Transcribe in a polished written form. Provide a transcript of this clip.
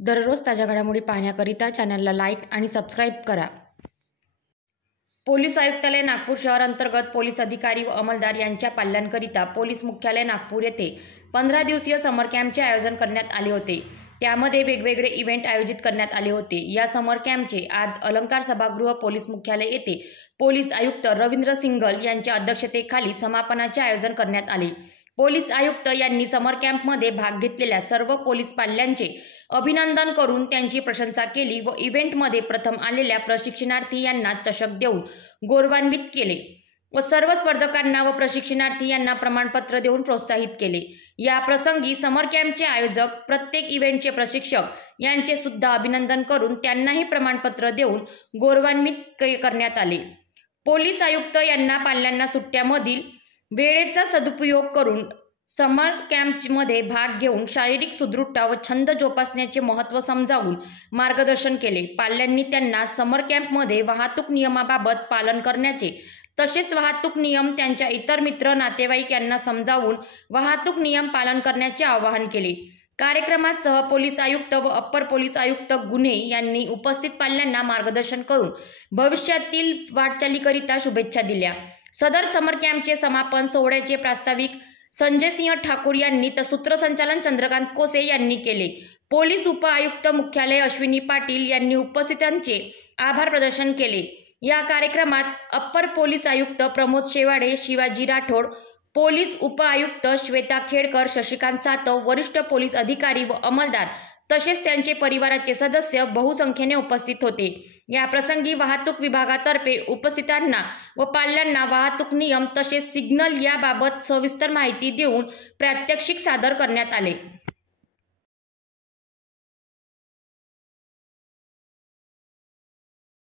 दररोज ताज्या घडामोडी पाहण्याकरिता चॅनलला लाईक आणि सबस्क्राईब करा। पोलीस आयुक्तालय नागपूर शहर अंतर्गत पोलीस अधिकारी व अंमलदार यांच्या पाल्यांकरिता पोलीस मुख्यालय नागपूर येथे 15 दिवसीय समर कॅम्पचे आयोजन करण्यात आले होते। त्यामध्ये वेगवेगळे इव्हेंट आयोजित करण्यात आले होते। या समर कॅम्पचे आज अलंकार सभागृह पोलीस मुख्यालय येथे पोलीस आयुक्त रवींद्र सिंघल यांच्या अध्यक्षतेखाली समापनाचे आयोजन करण्यात आले। पोलीस आयुक्त यांनी समर कॅम्पमध्ये भाग घेतलेल्या सर्व पोलीस पाल्यांचे अभिनंदन करून त्यांची प्रशंसा केली व इव्हेंटमध्ये प्रथम आलेल्या प्रशिक्षणार्थी यांना चषक देऊन गौरवान्वित केले व सर्व स्पर्धकांना व प्रशिक्षणार्थी यांना प्रमाणपत्र देऊन प्रोत्साहित केले। या प्रसंगी समर कॅम्पचे आयोजक प्रत्येक इव्हेंटचे प्रशिक्षक यांचे सुद्धा अभिनंदन करून त्यांनाही प्रमाणपत्र देऊन गौरवान्वित करण्यात आले। पोलीस आयुक्त यांना पाल्यांना सुट्ट्यामधील वेळेचा सदुपयोग करून समर कॅम्पमध्ये भाग घेऊन शारीरिक सुदृढता व छंद जोपासण्याचे महत्त्व समजावून मार्गदर्शन केले। पाल्यांनी त्यांना समर कॅम्पमध्ये वाहतूक नियमाबाबत पालन करण्याचे तसेच वाहतूक नियम त्यांच्या इतर मित्र नातेवाईक यांना समजावून वाहतूक नियम पालन करण्याचे आवाहन केले। कार्यक्रमात सह पोलीस आयुक्त व अप्पर पोलीस आयुक्त गुन्हे यांनी उपस्थित पाल्यांना मार्गदर्शन करून भविष्यातील वाटचालीकरिता शुभेच्छा दिल्या। सदर समर कॅम्पचे समापन सोहळ्याचे प्रास्ताविक संजय सिंह ठाकूर यांनी तर सूत्रसंचालन चंद्रकांत कोसे यांनी केले। पोलीस उप आयुक्त मुख्यालय अश्विनी पाटील यांनी उपस्थितांचे आभार प्रदर्शन केले। या कार्यक्रमात अप्पर पोलीस आयुक्त प्रमोद शेवाडे, शिवाजी राठोड, पोलीस उप आयुक्त श्वेता खेडकर, शशिकांत सातव, वरिष्ठ पोलीस अधिकारी व अंमलदार तसेच त्यांचे परिवाराचे सदस्य बहुसंख्येने उपस्थित होते। या प्रसंगी वाहतूक विभागातर्फे उपस्थितांना व पाल्यांना वाहतूक नियम तसेच सिग्नल याबाबत सविस्तर माहिती देऊन प्रात्यक्षिक सादर करण्यात आले।